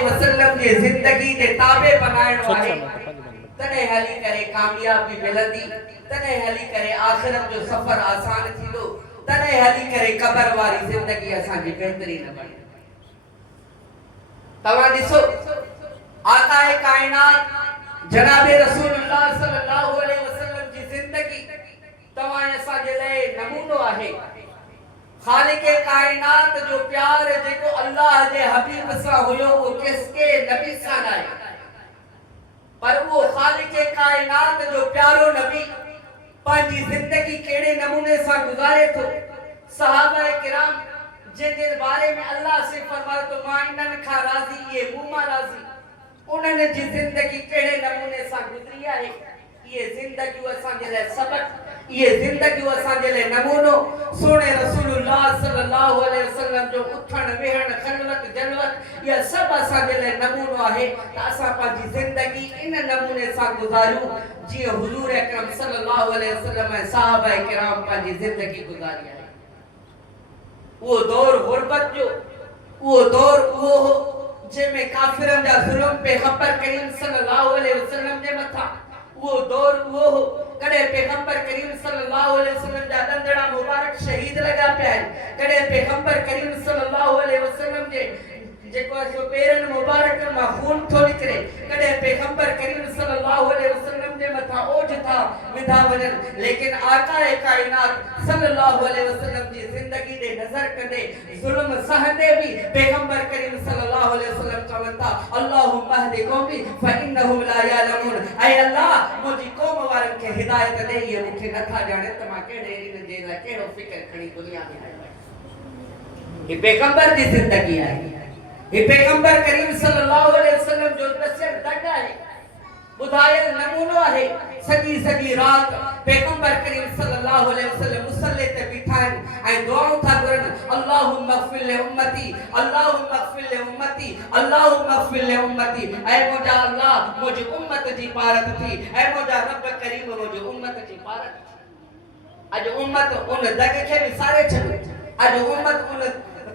अलैहि वसल्लम जी जिंदगी जे ताबे बनाइण वारे तने हली करे कामयाबी मिलंदी, तने हली करे आखिरत जो सफर आसान थींदो, तने हली करे कब्र वारी जिंदगी असां जी बेहतरीन बणी। तवा ॾिसो आकाए कायनात जनाबे रसूलुल्लाह सल्लल्लाहु अलैहि वसल्लम जी जिंदगी तवा असां जे लाइ नमूनो आहे। खालिके कायनात जो प्यार जेको अल्लाह जे हबीब सां हुयो वो किसके नबी सां आहे, पर वो खालिके कायनात जो प्यारो नबी पंहिंजी जिंदगी केड़े नमूने सां गुजारे थो। सहाबा किराम जिनके बारे में अल्लाह से फरमायो तो मां इन्हनि खां राज़ी ये मूं मां राज़ी, उन्हनि जी जिंदगी केड़े नमूने सां गुजरी आहे। ये जिंदगी असां जे लाइ सबक, ये जिंदगी असां जे लाइ नमूनो। सोने रसूलुल्लाह सल्लल्लाहु अलैहि वसल्लम जो उठण वेहण खलवत जलवत ये सब असां जे लाइ नमूनो आहे त असां पंहिंजी जिंदगी इन नमूने सां गुजारियूं जीअं हुजूर अकरम सल्लल्लाहु अलैहि वसल्लम ऐं सहाबा किराम पंहिंजी जिंदगी गुजारी आहे। वो दौर गुरबत जो, वो दौर वो जंहिंमें काफिरनि जा ज़ुल्म पैगंबर करीम सल्लल्लाहु अलैहि वसल्लम जे मथां, वो दौर वो कड़े पैगंबर करीम सल्लल्लाहु अलैहि वसल्लम जा दंदड़ा मुबारक शहीद लगा पिया आहिनि, कड़े पैगंबर करीम सल्लल्लाहु अलैहि वसल्लम जे जेको सो पेरन मुबारक मां खून थो निकरे, कड़े पैगंबर करीम सल्लल्लाहु अलैहि वसल्लम जे मथां ओझ था विधा वञनि, लेकिन आकाए कायनात सल्लल्लाहु अलैहि वसल्लम जी जिंदगी दे नजर कंदे जुल्म सहंदे भी पैगंबर करीम सल्लल्लाहु अलैहि वसल्लम चवनि था अल्लाहुम्मा हदी कौमी फइन्नहुम ला यालमून, ऐ अल्लाह मुंहिंजी कौम वारनि खे हिदायत ॾे, इहे मूंखे नथा ॼाणे त मां कहिड़े इन जे लाइ कहिड़ो फिक्र खणी दुनिया में आयो आहियां। ही पैगंबर जी जिंदगी आहे, ये पैगंबर करीम सल्लल्लाहु अलैहि वसल्लम जो दसियल दग आहे, बुधायल नमूनो आहे। सॼी सॼी रात पैगंबर करीम सल्लल्लाहु अलैहि वसल्लम मुसल्ले ते बीठा आहिनि ऐं दुआऊं था घुरनि अल्लाहुम्मा अग़फिर ले उम्मती, अल्लाहुम्मा अग़फिर ले उम्मती, अल्लाहुम्मा अग़फिर ले उम्मती। ऐ मुंहिंजा अल्लाह मुंहिंजी उम्मत जी पारत थी, ऐ मुंहिंजा रब करीम मुंहिंजी उम्मत जी पारत थी। अॼु उम्मत उन दग खे विसारे छॾियो, अॼु उम्मत उन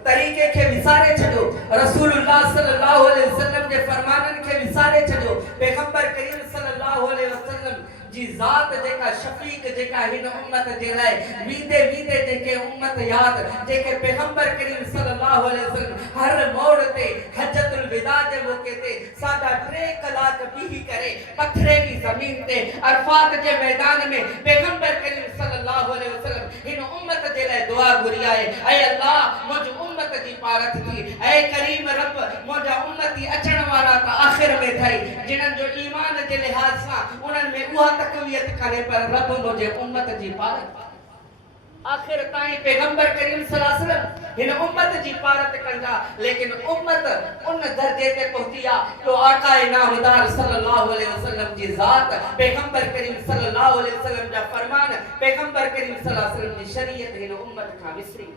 तरीके के विसारे छॾियो, रसूलुल्लाह सल्लल्लाहु अलैहि वसल्लम जे फरमाननि खे विसारे छॾियो। पैगंबर करीम सल्लल्लाहु अलैहि वसल्लम जी ज़ात जेका शफीक जेका हिन उम्मत जे लाइ वींदे वींदे जेके उम्मत याद जेके पैगंबर करीम सल्लल्लाहु अलैहि वसल्लम हर मोड़ ते हजतुल विदा जे मौके ते सादा 3 कलाक बीही करे पथरेली ज़मीन ते अरफात जे मैदान में पैगंबर करीम सल्लल्लाहु अलैहि वसल्लम हिन उम्मत जे लाइ दुआ घुरी आहे, ऐ अल्लाह मुंहिंजी उम्मत जी पारत थी, ऐ करीम रब मुंहिंजा उम्मती अचण वारा त आखिर में थई जिन्हनि जो ईमान जे लिहाज़ सां उन्हनि में उहा तकवीयत करे पर रब मुझे उम्मत जी पारत आखिर ताईं पैगंबर करीम सल्लल्लाहु अलैहि वसल्लम हिन उम्मत जी पारत कंदा, लेकिन उम्मत उन दर्जे ते पहुती आहे जो आकाए नामदार सल्लल्लाहु अलैहि वसल्लम जी ज़ात पैगंबर करीम सल्लल्लाहु अलैहि वसल्लम जा फरमान पैगंबर करीम सल्लल्लाहु अलैहि वसल्लम जी शरीयत हिन उम्मत खां विसरी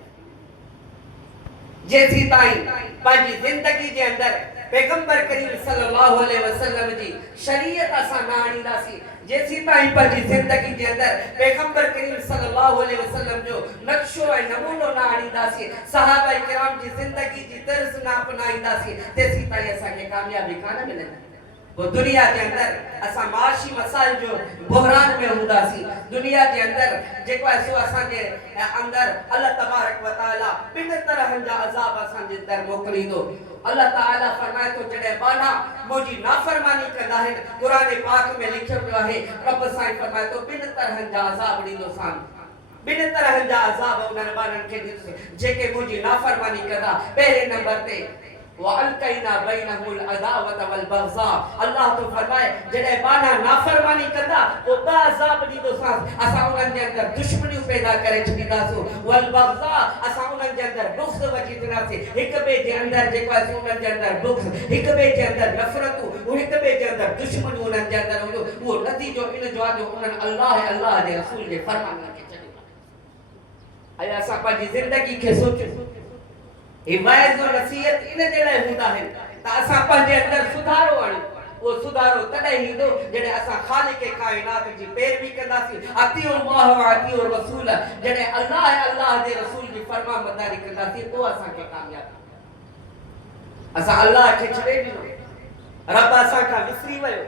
जेसी ताईं पंहिंजी जिंदगी जे अंदर पैगंबर करीम सल्लल्लाहु अलैहि वसल्लम जी शरीयत असां न आणींदासीं, जेसी ताईं पंहिंजी जिंदगी जे अंदर पैगंबर करीम सल्लल्लाहु अलैहि वसल्लम जो नक्शो ऐं नमूनो न आणींदासीं, सहाबा किराम जी जिंदगी जी तर्ज़ न अपनाईंदासीं, तेसी ताईं असांखे कामयाबी कान मिलंदी। वो दुनिया के अंदर असा माशी मसाइल जो बहरान में हुंदासी, दुनिया के अंदर जेको असो असा के अंदर अल्लाह तबारक व तआला बिन तरह जा अजाब असा जे दर मोकलींदो। अल्लाह ताला फरमाए तो जड़े बाना मोजी नाफरमानी कंदा है, कुरान पाक में लिखियो पियो है रब साईं फरमाए तो बिन तरह जा अजाब ॾींदो सान, बिन तरह जा अजाब उन्हनि बाननि खे ॾींदो जेके मुंहिंजी नाफरमानी कंदा। पहिरें नंबर ते वअलकैना बैनहुल अदावत वल बग़ज़ा, अल्लाह तो फरमाए जड़े बाना नाफरमानी कंदा वो बा अजाब ॾींदो सान, असा उन्हनि जे अंदर दुश्मनियूं पैदा करे छॾींदासीं, वल बग़ज़ा असा उन्हनि जे अंदर बुग़्ज़ वठी ॾींदासीं, हिक ॿिए जे अंदर जेको आहे उन्हनि जे अंदर बुग़्ज़, हिक ॿिए जे अंदर नफ़रतूं, हिक ॿिए जे अंदर दुश्मनियूं उन्हनि जे अंदर हूंदियूं। उहो नतीजो इन जो आहे जो उन्हनि अल्लाह जे रसूल जे फरमान खे छॾियो। ऐं असां पंहिंजी ज़िंदगी खे सोचियो हिमायत और नसीहत इन जे लाइ हूंदा आहिनि त असां पंहिंजे अंदर सुधारो आणियूं। वो सुधारो तॾहिं ईंदो जॾहिं असां ख़ालिक़े काइनात जी पैरवी कंदासीं, अतियो अल्लाह व अतियो रसूल, जॾहिं अल्लाह जे रसूल जी फरमाबरदारी कंदासीं पोइ असांखे कामयाबी। असां अल्लाह खे छॾे ॾिनो, रब असां खां विसरी वियो।